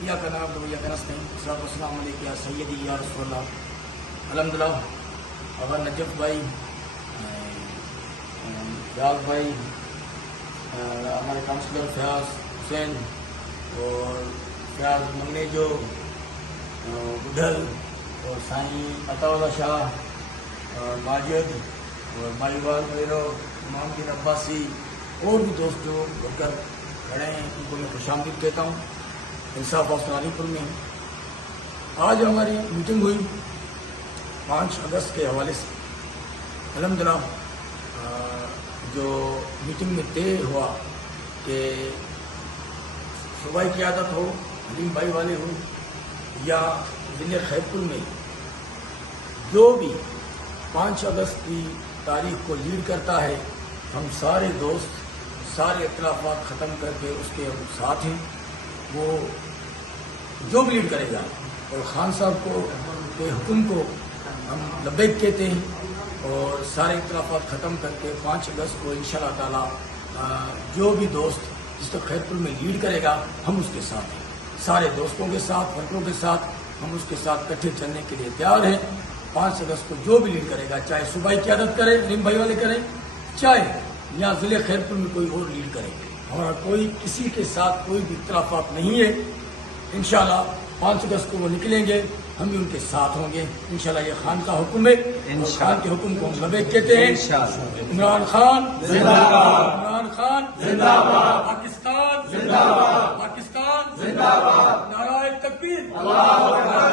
इय्याका नअबुदु व इय्याका नस्तईन सल्लल्लाहु अलैहि या सय्यदी या रसूल अल्लाह। अल्हम्दुलिल्लाह अगर नजफ भाई, फयाज भाई, हमारे काउंसलर फयाज हुसैन और फयाज मंगनेजो, बुढ़ल और साईं अताउल्लाह शाह, माजिद और मालीवाल मेरो, मोहम्मद अब्बासी और भी दोस्त जो वर्कर खड़े हैं उनको मैं खुशामदीद कहता हूँ। इंसाफ हाउस नानीपुर में आज हमारी मीटिंग हुई 5 अगस्त के हवाले से। अल्हम्दुलिल्लाह जो मीटिंग में तय हुआ कि सूबाई क़यादत हो, हलीम भाई वाले हो या ज़िले खैरपुर में जो भी 5 अगस्त की तारीख को लीड करता है, हम सारे दोस्त सारे इख्तिलाफात ख़त्म करके उसके हम साथ हैं। वो जो भी लीड करेगा और खान साहब को के हुक्म को हम लब्बैक कहते हैं और सारे इख्तिलाफात ख़त्म करके 5 अगस्त को इंशाअल्लाह ताला जो भी दोस्त जिस तक खैरपुर में लीड करेगा हम उसके साथ हैं। सारे दोस्तों के साथ, वर्करों के साथ हम उसके साथ इकट्ठे चलने के लिए तैयार हैं। 5 अगस्त को जो भी लीड करेगा, चाहे सूबाई क़यादत करे, हलीम भाई वाले करें, चाहे यहाँ ज़िले खैरपुर में कोई और लीड करे, हमारा कोई किसी के साथ कोई भी इख्तिलाफात नहीं है। इंशाअल्लाह 5 अगस्त को वो निकलेंगे, हम भी उनके साथ होंगे इंशाअल्लाह। ये खान का हुक्म है, खान के हुक्म को हम लबैक कहते हैं। इमरान खान जिंदाबाद, इमरान खान जिंदाबाद, पाकिस्तान जिंदाबाद, पाकिस्तान जिंदाबाद, नाराए तकबीर, अल्लाहू अकबर।